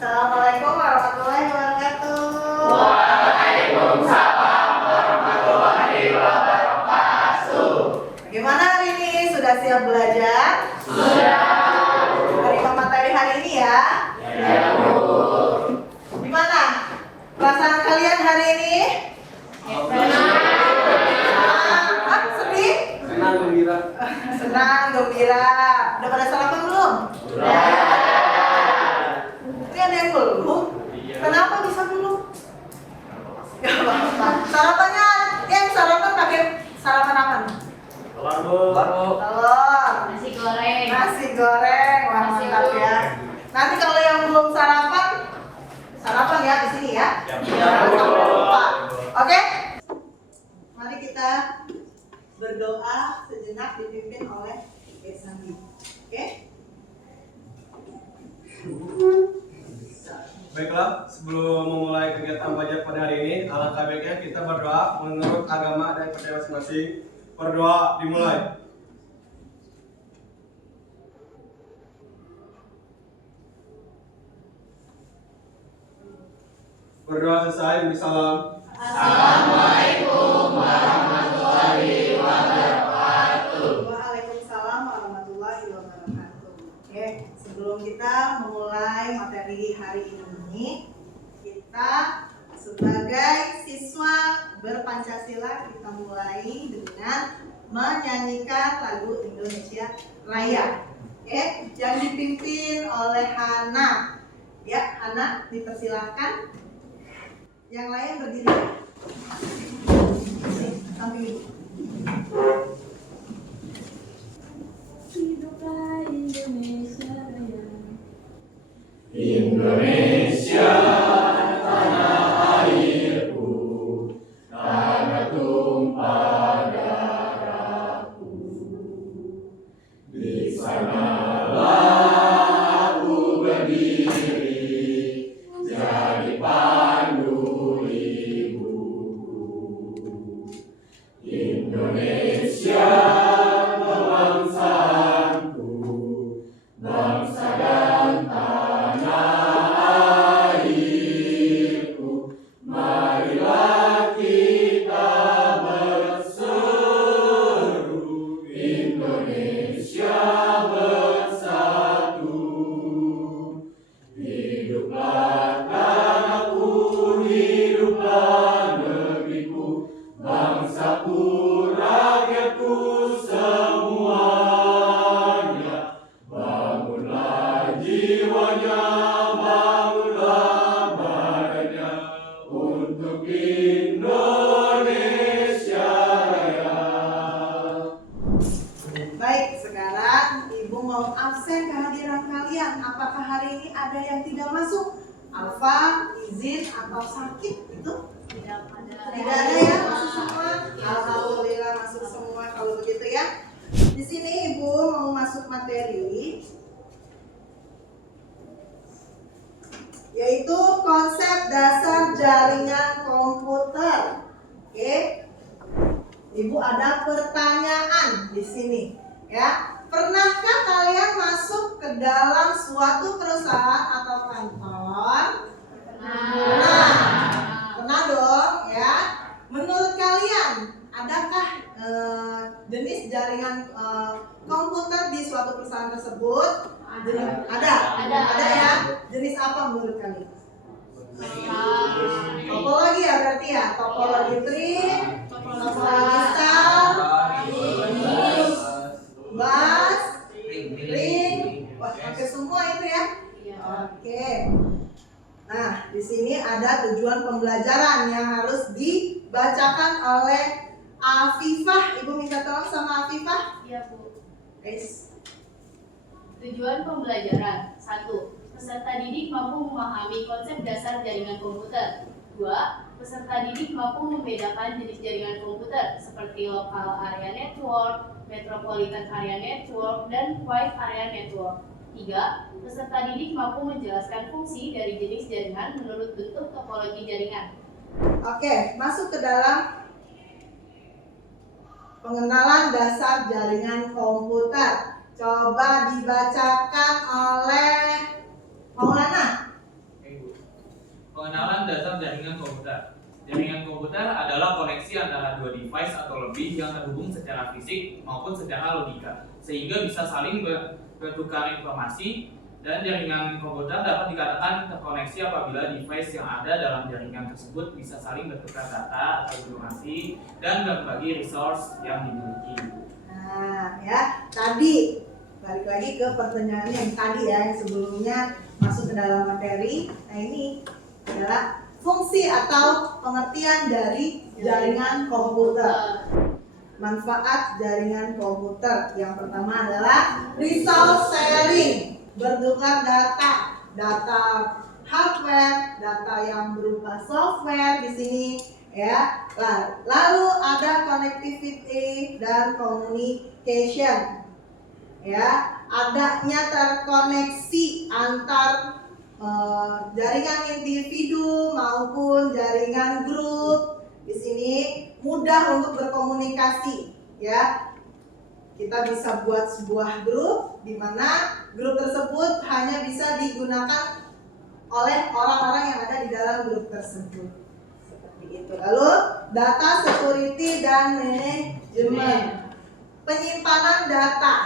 Assalamualaikum warahmatullahi wabarakatuh. Waalaikumsalam warahmatullahi wabarakatuh. Bagaimana hari ini? Sudah siap belajar? Sudah. Terima materi hari ini ya. Ya, Bu. Gimana perasaan kalian hari ini? Sedih? Senang, gembira. Senang, gembira. Udah pada sarapan belum? Sudah. Ini ada yang belum? Kenapa bisa belum? Gak apa-apa. Sarapannya, yang sarapan pakai sarapan apa nih? Baru. Telur. Nasi goreng. Nasi goreng, wah Nasi mantap goreng. ya. Nanti kalau yang belum sarapan, sarapan ya di sini ya. Jangan sampai lupa. Oke? Mari kita berdoa sejenak dipimpin oleh Sandi. Oke? Baiklah, sebelum memulai kegiatan belajar pada hari ini, alangkah baiknya kita berdoa menurut agama dan percaya masing-masing. Berdoa dimulai. Berdoa selesai, bisalam. Assalamualaikum warahmatullahi wabarakatuh. Waalaikumsalam warahmatullahi wabarakatuh. Oke, sebelum kita memulai materi hari ini, kita sebagai siswa berpancasila kita mulai dengan menyanyikan lagu Indonesia Raya. Oke, yang dipimpin oleh Hana. Ya, Hana dipersilahkan. Yang lain berdiri. Samping ibu. Hiduplah Indonesia Raya. Indonesia, tanah airku, tanah tumpah darahku. Di sanalah aku berdiri, jadi pandu ibuku. Indonesia, kebangsaanku, bangsa dan tanah airku. Marilah kita berseru, Indonesia bersatu. Hiduplah tanahku, hiduplah negeriku, bangsaku, rakyatku semuanya. Bangunlah jiwanya, bangunlah badannya untuk Indonesia Raya. Baik, sekarang Ibu mau absen kehadiran kalian. Apakah hari ini ada yang tidak masuk? Alfa, izin, atau sakit? Itu? Tidak ada. Tidak ada ya? Masuk semua? Alhamdulillah masuk semua kalau begitu ya. Di sini Ibu mau masuk materi yaitu konsep dasar jaringan komputer. Oke. Ibu ada pertanyaan di sini, ya. Pernahkah kalian masuk ke dalam suatu perusahaan atau kantor? Pernah dong, ya. Menurut kalian, adakah jenis jaringan komputer di suatu perusahaan tersebut? Ada ya. Jenis apa menurut kalian? Topologi ya berarti ya. Topologi tree, topologi star, bus, ring. Wah, pakai semua itu ya. Oke. Nah, di sini ada tujuan pembelajaran yang harus dibacakan oleh Afifah. Ibu minta tolong sama Afifah. Iya, Bu. Guys. Tujuan pembelajaran. 1. Peserta didik mampu memahami konsep dasar jaringan komputer. 2. Peserta didik mampu membedakan jenis jaringan komputer seperti local area network, metropolitan area network, dan wide area network. 3. Peserta didik mampu menjelaskan fungsi dari jenis jaringan menurut bentuk topologi jaringan. Oke, masuk ke dalam pengenalan dasar jaringan komputer. Coba dibacakan oleh Maulana. Jaringan komputer adalah koneksi antara dua device atau lebih yang terhubung secara fisik maupun secara logika, sehingga bisa saling bertukar informasi. Dan jaringan komputer dapat dikatakan terkoneksi apabila device yang ada dalam jaringan tersebut bisa saling bertukar data atau informasi dan berbagi resource yang dimiliki. Nah, ya, tadi balik lagi ke pertanyaan yang tadi ya, yang sebelumnya masuk ke dalam materi. Nah, ini adalah fungsi atau pengertian dari jaringan komputer. Manfaat jaringan komputer yang pertama adalah resource sharing, bertukar data hardware, data yang berupa software di sini ya. Lalu ada connectivity dan communication. Ya, adanya terkoneksi antar jaringan individu maupun jaringan grup. Di sini mudah untuk berkomunikasi ya. Kita bisa buat sebuah grup di mana grup tersebut hanya bisa digunakan oleh orang-orang yang ada di dalam grup tersebut. Seperti itu. Lalu data security dan manajemen. Penyimpanan data.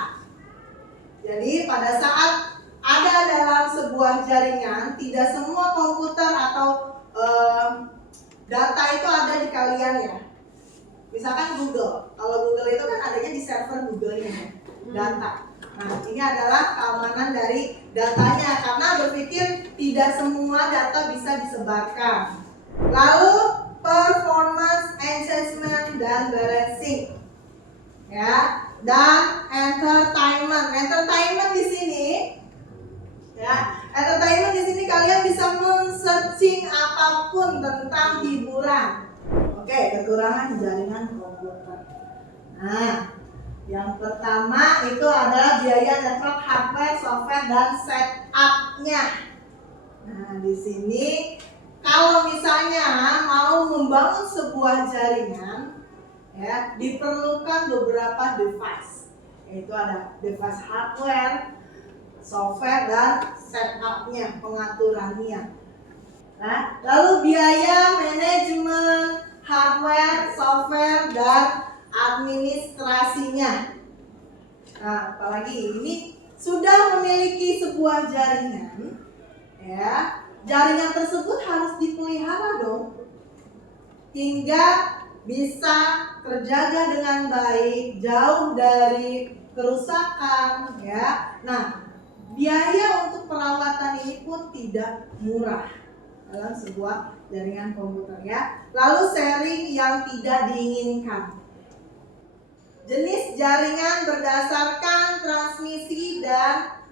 Jadi pada saat ada dalam sebuah jaringan, tidak semua komputer atau data itu ada di kalian ya. Misalkan Google, kalau Google itu kan adanya di server Google-nya ya, data. Nah, ini adalah keamanan dari datanya karena berpikir tidak semua data bisa disebarkan. Lalu performance enhancement dan balancing, ya, dan entertainment. Entertainment di sini, ya, entertainment di sini kalian bisa men-searching apapun tentang hiburan. Oke, kekurangan jaringan komputer. Nah, yang pertama itu adalah biaya network, hardware, software, dan setup-nya. Nah, di sini kalau misalnya mau membangun sebuah jaringan, ya, diperlukan beberapa device. Yaitu ada device hardware, software, dan setup-nya, pengaturannya. Nah, lalu biaya manajemen hardware, software, dan administrasinya. Nah, apalagi ini sudah memiliki sebuah jaringan, ya, jaringan tersebut harus dipelihara dong, hingga bisa terjaga dengan baik, jauh dari kerusakan, ya. Nah, biaya untuk perawatan ini pun tidak murah dalam sebuah jaringan komputer ya. Lalu sharing yang tidak diinginkan. Jenis jaringan berdasarkan transmisi dan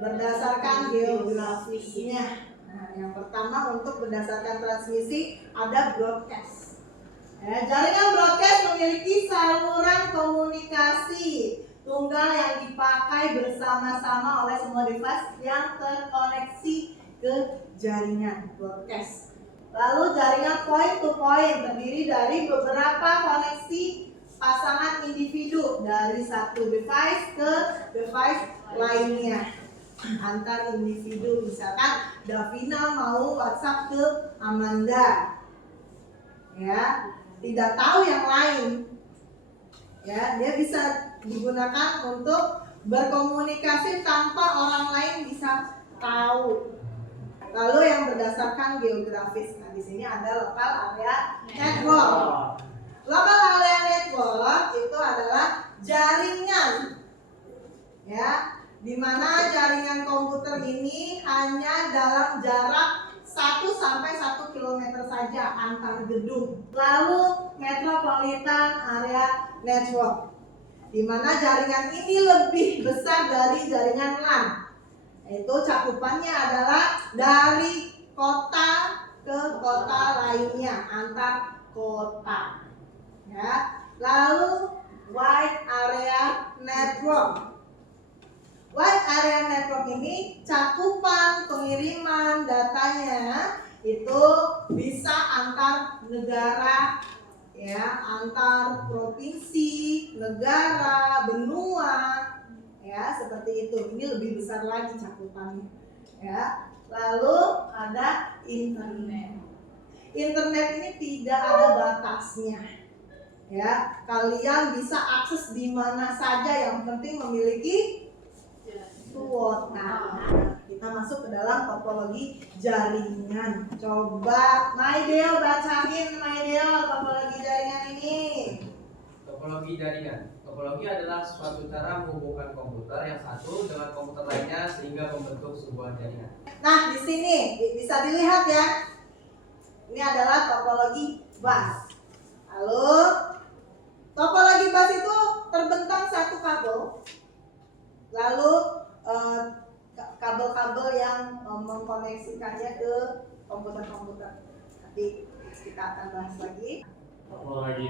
berdasarkan geografisnya. Nah, yang pertama untuk berdasarkan transmisi ada broadcast. Ya, jaringan broadcast memiliki saluran komunikasi tunggal yang dipakai bersama-sama oleh semua device yang terkoneksi ke jaringan broadcast. Lalu jaringan point to point terdiri dari beberapa koneksi pasangan individu dari satu device ke device lainnya antar individu. Misalkan Davina mau WhatsApp ke Amanda, ya, tidak tahu yang lain, ya, dia bisa digunakan untuk berkomunikasi tanpa orang lain bisa tahu. Lalu yang berdasarkan geografis. Nah, di sini ada local area network. Local area network itu adalah jaringan, ya, di mana jaringan komputer ini hanya dalam jarak 1 sampai 1 km saja antar gedung. Lalu metropolitan area network, di mana jaringan ini lebih besar dari jaringan LAN. Itu cakupannya adalah dari kota ke kota lainnya, antar kota. Ya. Lalu wide area network. Wide area network ini cakupan pengiriman datanya itu bisa antar negara, ya, antar provinsi, negara, benua. Ya, seperti itu. Ini lebih besar lagi cakupannya. Ya. Lalu ada internet. internet ini tidak ada batasnya. Ya, kalian bisa akses di mana saja, yang penting memiliki kuota. Nah, kita masuk ke dalam topologi jaringan. Coba Maideo bacain, Maideo, topologi jaringan ini. Topologi jaringan. Topologi adalah suatu cara menghubungkan komputer yang satu dengan komputer lainnya sehingga membentuk sebuah jaringan. Nah, di sini bisa dilihat ya. Ini adalah topologi bus. Lalu topologi bus itu terbentang satu kabel. Lalu kabel-kabel yang mengkoneksikannya ke komputer-komputer. Nanti kita akan bahas lagi. Topologi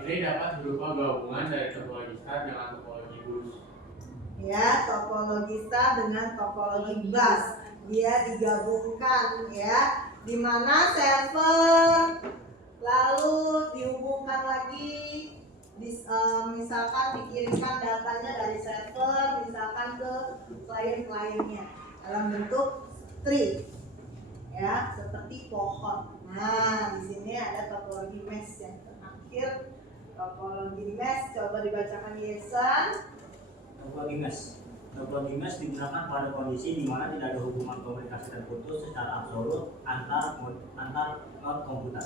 tree dapat berupa gabungan dari topologi star dengan topologi bus. Ya, topologi star dengan topologi bus. Dia digabungkan ya, di mana server lalu dihubungkan lagi, misalkan dikirimkan datanya dari server misalkan ke klien-kliennya dalam bentuk tree ya, seperti pohon. Nah, di sini ada topologi mesh yang terakhir. Topologi mesh, coba dibacakan Yesan. Topologi mesh digunakan pada kondisi di mana tidak ada hubungan komunikasi terputus secara absolut antar node komputer.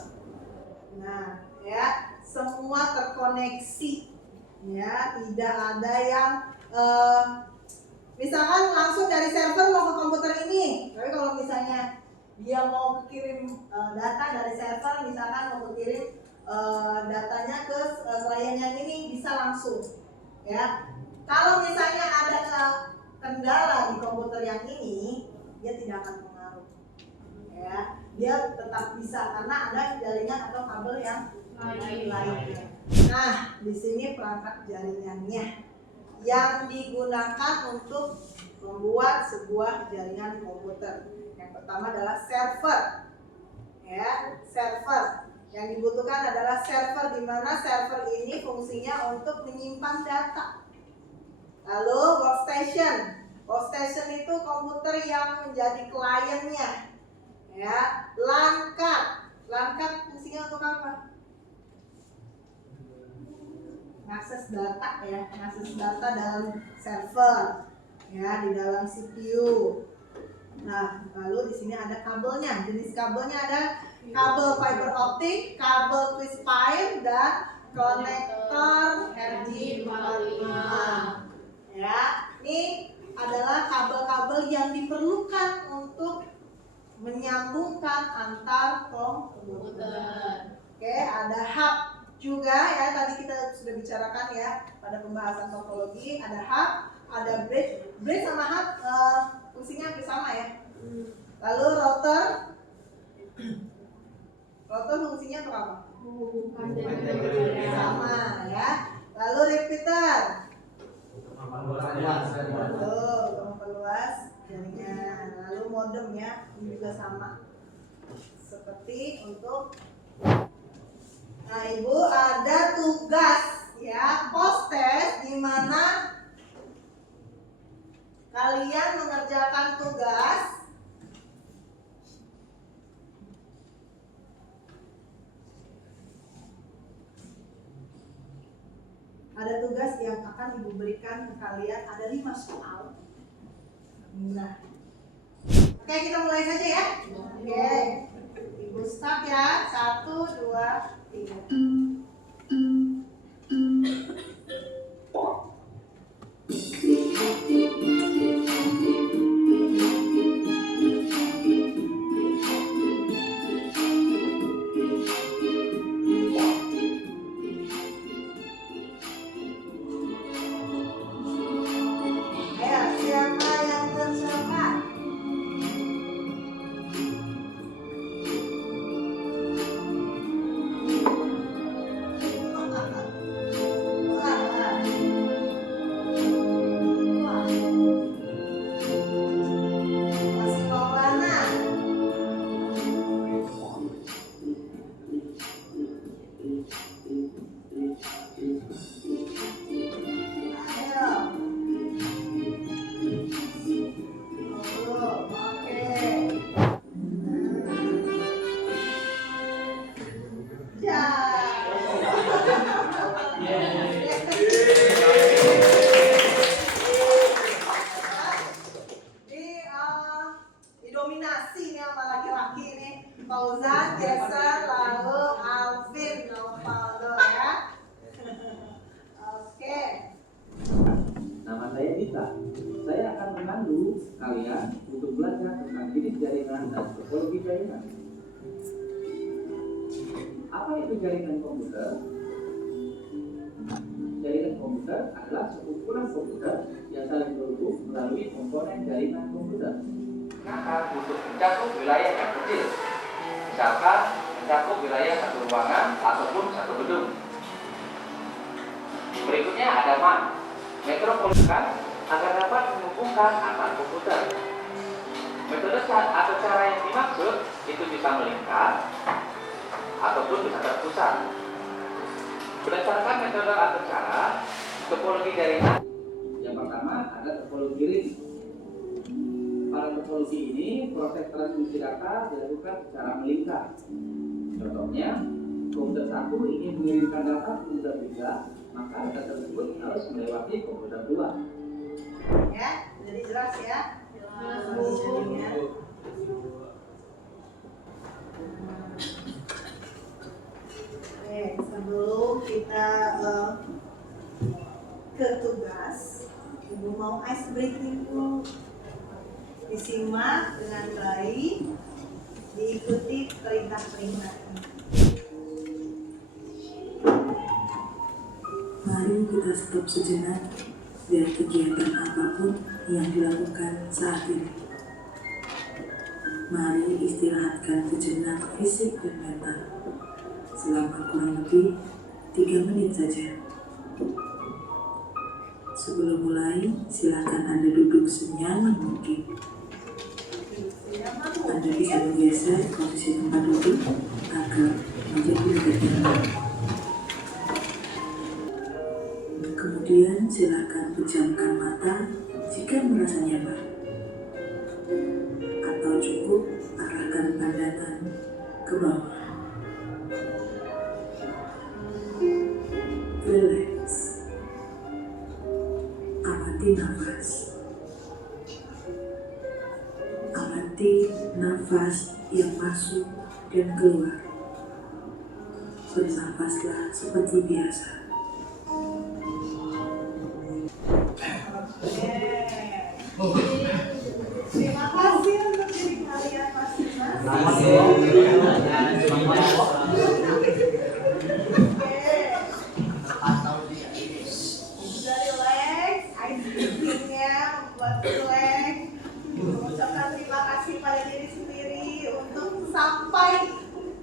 Nah, ya, semua terkoneksi. Ya, tidak ada yang misalkan langsung dari server mau ke komputer ini. Tapi kalau misalnya dia mau kirim data dari server, misalkan mau kirim datanya ke klien yang ini, bisa langsung. Ya, kalau misalnya ada kendala di komputer yang ini, dia tidak akan pengaruh. Ya, dia tetap bisa karena ada jaringan atau kabel yang lainnya. Nah, di sini perangkat jaringannya yang digunakan untuk membuat sebuah jaringan komputer. Yang pertama adalah server. Ya, server. Yang dibutuhkan adalah server, di mana server ini fungsinya untuk menyimpan data. Lalu workstation. Workstation itu komputer yang menjadi kliennya. Ya, LAN card. LAN card fungsinya untuk apa? Akses data ya, akses data dalam server. Ya, di dalam CPU. Nah, lalu di sini ada kabelnya. Jenis kabelnya ada kabel fiber optik, kabel twist pipe, dan konektor RJ45. Ya, ini adalah kabel-kabel yang diperlukan untuk menyambungkan antar komputer. Oke, ada hub juga ya, tadi kita sudah bicarakan ya pada pembahasan topologi. Ada hub, ada bridge. Bridge sama hub fungsinya hampir sama ya. Lalu router. Router fungsinya untuk apa? Menghubungkan Sama ya. Lalu repeater. Untuk memperluas jaringan. Lalu modem ya, ini juga sama. Seperti untuk. Nah, Ibu, ada tugas ya, post test, di mana kalian mengerjakan tugas ada tugas yang akan Ibu berikan ke kalian, ada 5 soal. Nah, oke, kita mulai saja ya. Oke, Ibu start ya. 1, 2, 3. Ayo, siapa yang tercepat? Saya akan memandu kalian untuk belajar tentang jenis jaringan dan topologi jaringan. Apa itu jaringan komputer? Jaringan komputer adalah sekumpulan komputer yang saling terhubung melalui komponen jaringan komputer. Maka untuk mencakup wilayah yang kecil, misalkan mencakup wilayah satu ruangan ataupun satu gedung. Berikutnya ada MAN, metropolitan, agar dapat menghubungkan antar komputer. Metode atau cara yang dimaksud itu bisa melingkar ataupun bisa terpusat. Berdasarkan metode atau cara, topologi jaringan yang pertama ada topologi ring. Pada topologi ini, proses transmisi data dilakukan secara melingkar. Contohnya, komputer 1 ingin mengirimkan data ke komputer 3, maka data tersebut harus melewati komputer 2. Ya, jadi jelas ya. Jadinya. Oke, sebelum kita ke tugas, Ibu mau ice breaking dulu. Disimak dengan baik, diikuti perintah-perintah. Mari kita stop sejenak dari kegiatan apapun yang dilakukan saat ini. Mari istirahatkan sejenak fisik dan mental selama kurang lebih 3 menit saja. Sebelum mulai, silakan Anda duduk senyaman mungkin. Anda bisa bergeser posisi tempat duduk agar menjadi lebih nyaman. Kemudian silakan pejamkan mata jika merasa nyaman, atau cukup arahkan pandangan ke bawah. Relax. Amati nafas. Amati nafas yang masuk dan keluar. Bernafaslah seperti biasa. Terima kasih untuk diri kalian masing-masing. Sudah relax, ice breathing-nya membuat relax. Mengucapkan terima kasih pada diri sendiri untuk sampai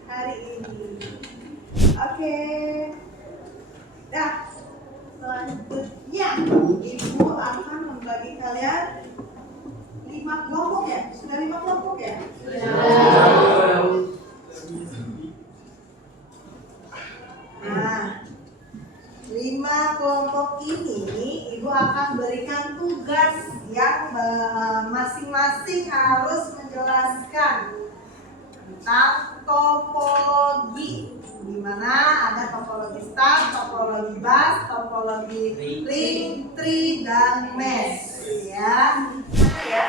hari ini. Oke. Nah, selanjutnya Ibu akan membagi kalian 5 kelompok ya? Sudah 5 kelompok ya? Nah, 5 kelompok ini Ibu akan berikan tugas yang masing-masing harus menjelaskan tentang topologi, di mana ada topologi star, topologi bus, topologi ring, tree, dan mesh. Ya. Ya.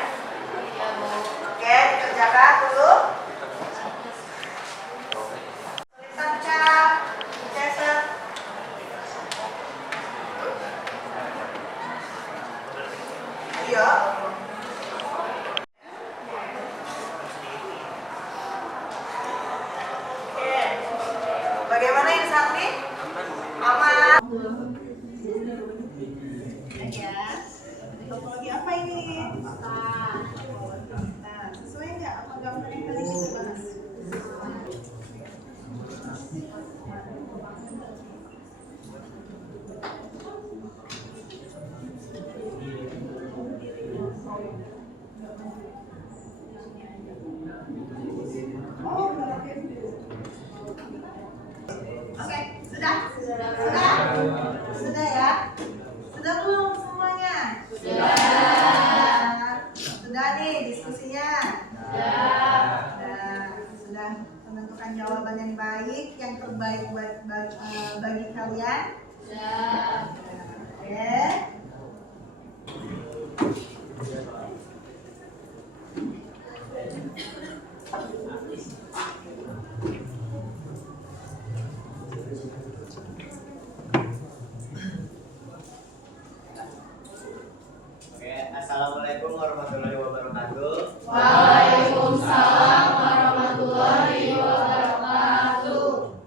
Oke, dikerjakan dulu. Tulisan cap, Jason. Iya. Oke. Bagaimana ini Sakti? Aman. Ya. Topologi apa ini? Nah, sesuai nggak apa gambar yang tadi kita bahas? Oh, nggak pakai video. Oke, sudah? Sudah ya? Sudah belum semuanya? Sudah nih diskusinya? Sudah menentukan jawaban yang baik, yang terbaik bagi kalian? Oke. Assalamualaikum warahmatullahi wabarakatuh. Waalaikumsalam warahmatullahi wabarakatuh.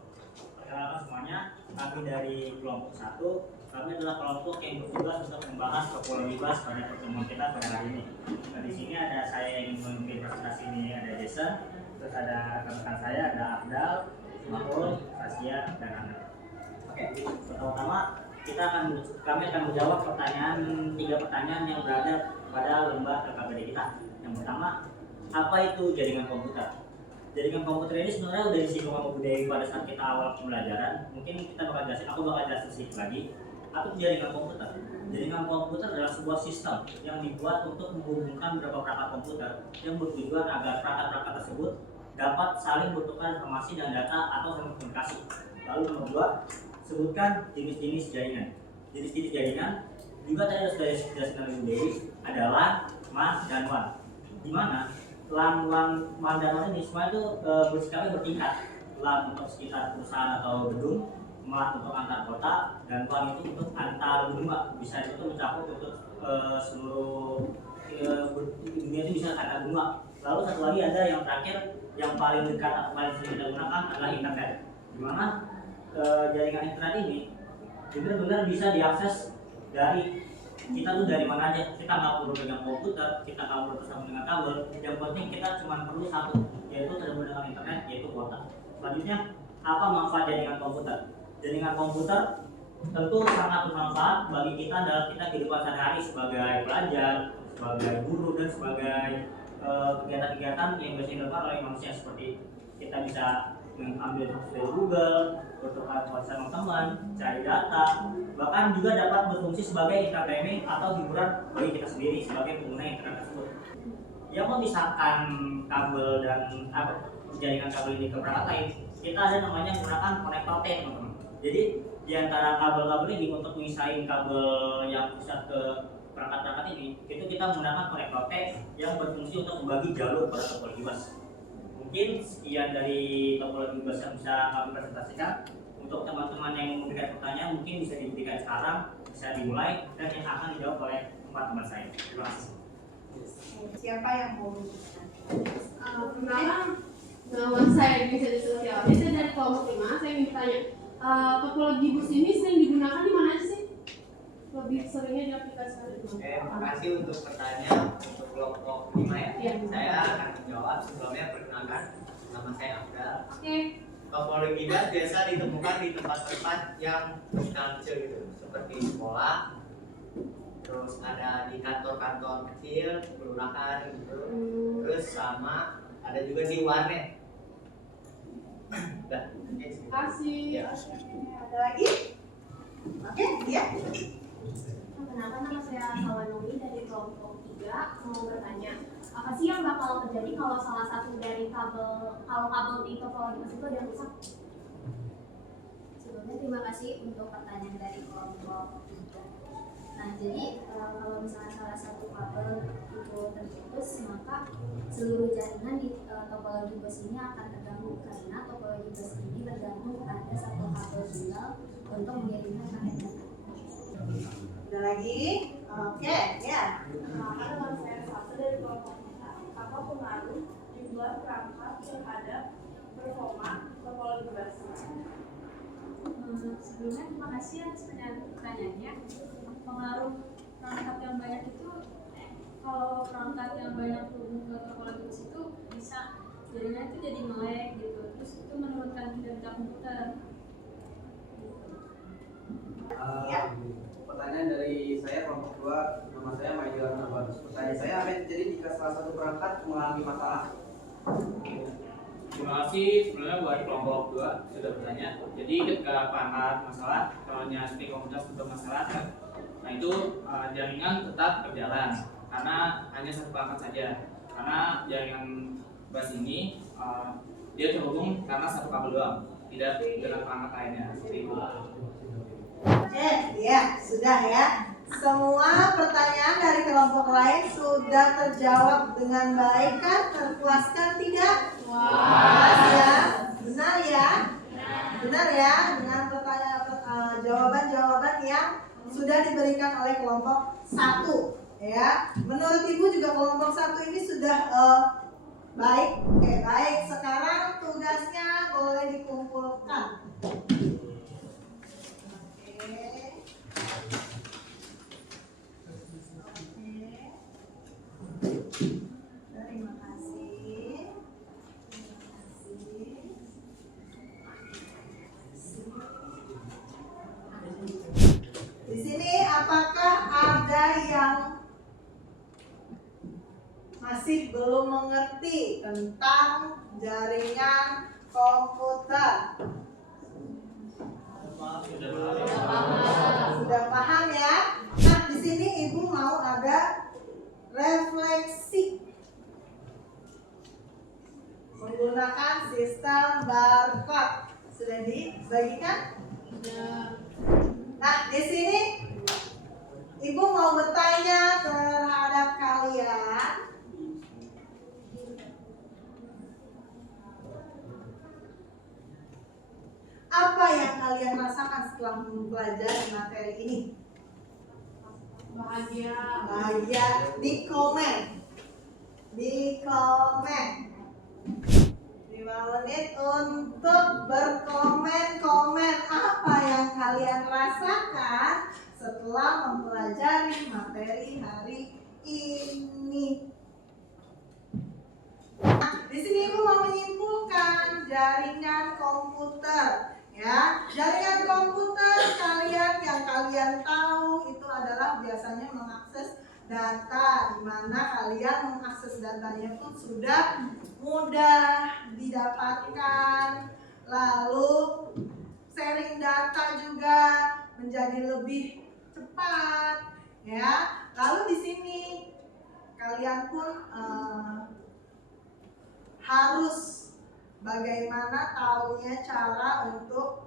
Perkenalkan semuanya, kami dari kelompok 1. Kami adalah kelompok yang bertugas untuk membahas topologi bus pada pertemuan kita pada hari ini. Nah, di sini ada saya yang memimpin presentasi ini, ada Jason, terus ada rekan-rekan saya, ada Abdal, Mahul, Tasya, dan Ana. Oke, pertama-tama kami akan menjawab tiga pertanyaan yang berada pada lembar LKPD kita. Yang pertama, apa itu jaringan komputer? Jaringan komputer ini sebenarnya udah disinggung sama Bu Dewi pada saat kita awal pembelajaran. Mungkin aku bakal jelasin sedikit lagi. Apa itu jaringan komputer? Jaringan komputer adalah sebuah sistem yang dibuat untuk menghubungkan beberapa perangkat komputer yang bertujuan agar perangkat-perangkat tersebut dapat saling bertukar informasi dan data atau saling komunikasi. Lalu nomor 2, sebutkan jenis-jenis jaringan. Jenis-jenis jaringan juga tadi sudah dijelaskan oleh Bu Dewi, ada LAN, MAN, dan WAN. Di mana LAN, MAN, dan WAN ini semua itu bersifatnya bertingkat. LAN untuk sekitar perusahaan atau gedung, MAN untuk antar kota, dan WAN itu untuk antar benua. Bisa itu mencakup untuk seluruh dunia itu bisa antar benua. Lalu satu lagi ada yang terakhir, yang paling dekat atau paling sering kita gunakan adalah internet. Di mana jaringan internet ini benar-benar bisa diakses dari kita tuh dari mana aja. Kita nggak perlu dengan komputer, kita nggak perlu bersama dengan kabel. Yang penting kita cuma perlu satu, yaitu terhubung dengan internet, yaitu kuota. Selanjutnya, apa manfaat jaringan komputer? Jaringan komputer tentu sangat bermanfaat bagi kita dalam kita kehidupan sehari-hari sebagai pelajar, sebagai guru, dan sebagai kegiatan-kegiatan yang biasanya dilakukan oleh manusia, seperti kita bisa mengambil informasi dari Google, bertukar informasi sama teman, cari data, bahkan juga dapat berfungsi sebagai entertainment atau hiburan bagi kita sendiri sebagai pengguna internet tersebut. Yang memisahkan kabel dan jaringan kabel ini ke perangkat lain, kita ada namanya menggunakan konektor T, teman-teman. Jadi di antara kabel-kabel ini untuk misahin kabel yang pusat ke perangkat-perangkat ini, itu kita menggunakan konektor T yang berfungsi untuk membagi jalur pada topologi bus. Mungkin sekian dari topologi bus yang bisa kami presentasikan. Untuk teman-teman yang memberikan pertanyaan mungkin bisa diberikan sekarang, bisa dimulai, dan yang akan dijawab oleh 4 teman saya. Terima kasih. Siapa yang mau memberikan? Pertama, nama saya bisa disebut siapa? Saya dari kelompok 5. Saya ingin bertanya, topologi bus ini sering digunakan di mana sih? Lebih seringnya diaplikasikan di mana? Terima kasih untuk pertanyaan untuk kelompok 5 ya. Iya. Saya akan menjawab. Sebelumnya perkenalkan, nama saya Abdal. Oke. Topologi bus biasa ditemukan di tempat-tempat yang kecil gitu, seperti sekolah, terus ada di kantor-kantor kecil, kelurahan gitu, terus sama ada juga di warnet. Terima kasih. Ya. Ada lagi? Oke, ya. Perkenalkan, nama saya Sawanuri dari kelompok 3. Mau bertanya, apa sih yang bakal terjadi kalau salah satu dari kabel di topologi bus itu ada yang rusak? Sebelumnya terima kasih untuk pertanyaan dari kelompok 3. Nah, jadi kalau misalnya salah satu kabel itu terputus, maka seluruh jaringan di topologi bus ini akan terganggu karena topologi bus ini bergantung pada satu kabel tunggal untuk mengirimkan paket data. Ada lagi? Oke, ya. Nama saya Sabtu dari kelompok 4. Apa pengaruh jumlah perangkat terhadap performa topologi bus? Sebelumnya terima kasih atas pertanyaannya. Pengaruh perangkat yang banyak itu, kalau perangkat yang banyak terhubung ke topologi bus itu bisa jadinya itu jadi nge-lag gitu, terus itu menurunkan kinerja komputer. Pertanyaan dari saya kelompok 2, nama saya Maijulan Nabarus. Pertanyaan saya, apa yang terjadi jika salah satu perangkat mengalami masalah? Terima kasih sebenarnya buat kelompok 2 sudah bertanya. Jadi ketika perangkat masalah, kalau seperti komputer sudah masalah, nah itu jaringan tetap berjalan karena hanya satu perangkat saja. Karena jaringan bus ini dia terhubung karena satu kabel doang, tidak dengan perangkat lainnya. Seperti itu. Oke, ya, sudah ya. Semua pertanyaan dari kelompok lain sudah terjawab dengan baik kan? Terpuaskan tidak? Puas ya? Benar ya? Benar ya? Dengan jawaban-jawaban yang sudah diberikan oleh kelompok 1. Ya, menurut Ibu juga kelompok 1 ini sudah baik. Oke, baik. Sekarang tugasnya boleh dikumpulkan. Terima kasih. Di sini apakah ada yang masih belum mengerti tentang jaringan komputer? Sudah paham ya? Nah, di sini Ibu mau ada refleksi menggunakan sistem barcode. Sudah dibagikan? Nah, di sini Ibu mau bertanya terhadap kalian. Apa yang kalian rasakan setelah mempelajari materi ini? Bahagia. Bahagia. Di komen. 5 menit untuk berkomen apa yang kalian rasakan setelah mempelajari materi hari ini. Nah, di sini Ibu mau menyimpulkan jaringan komputer. Ya, jaringan komputer yang kalian tahu itu adalah biasanya mengakses data, di mana kalian mengakses datanya pun sudah mudah didapatkan. Lalu sharing data juga menjadi lebih cepat, ya. Lalu di sini kalian pun harus bagaimana taunya cara untuk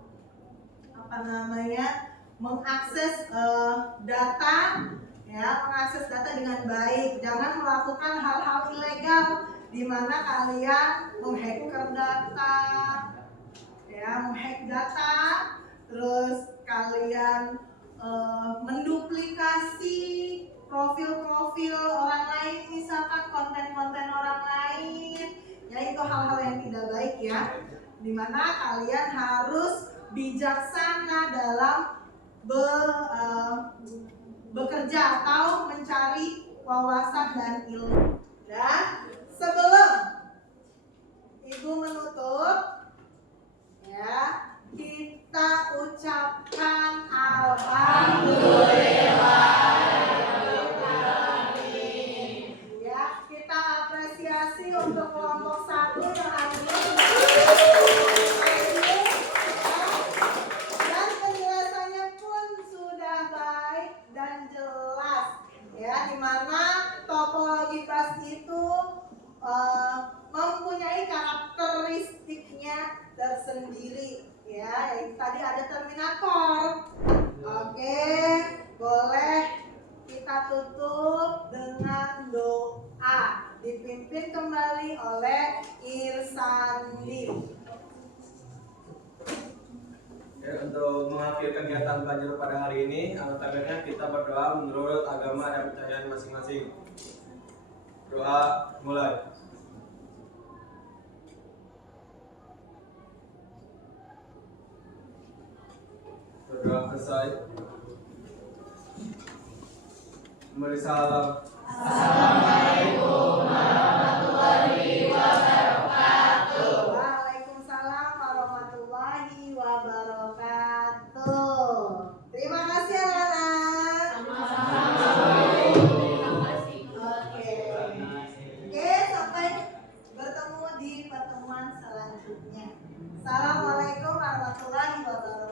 mengakses data, ya, mengakses data dengan baik. Jangan melakukan hal-hal ilegal di mana kalian menghacker data, ya, terus kalian menduplikasi profil-profil orang lain, misalkan konten-konten orang lain. Ya, itu hal-hal yang tidak baik ya, dimana kalian harus bijaksana dalam bekerja atau mencari wawasan dan ilmu. Dan sebelum Ibu menutup, ya, kita ucapkan alhamdulillah. Ya, kita apresiasi untuk kelompok 1 yang hari ini dan penjelasannya pun sudah baik dan jelas, ya, dimana topologi bus itu mempunyai karakteristiknya tersendiri, ya. Tadi ada terminator. Oke, boleh kita tutup dengan doa, dipimpin kembali oleh Irsandi. Ya, untuk mengakhiri kegiatan belajar pada hari ini, alangkah baiknya kita berdoa menurut agama dan kepercayaan masing-masing. Doa mulai. Berdoa selesai. Memberi salam. Assalamualaikum warahmatullahi wabarakatuh. Waalaikumsalam warahmatullahi wabarakatuh. Terima kasih anak-anak. Oke, sampai bertemu di pertemuan selanjutnya. Assalamualaikum warahmatullahi wabarakatuh.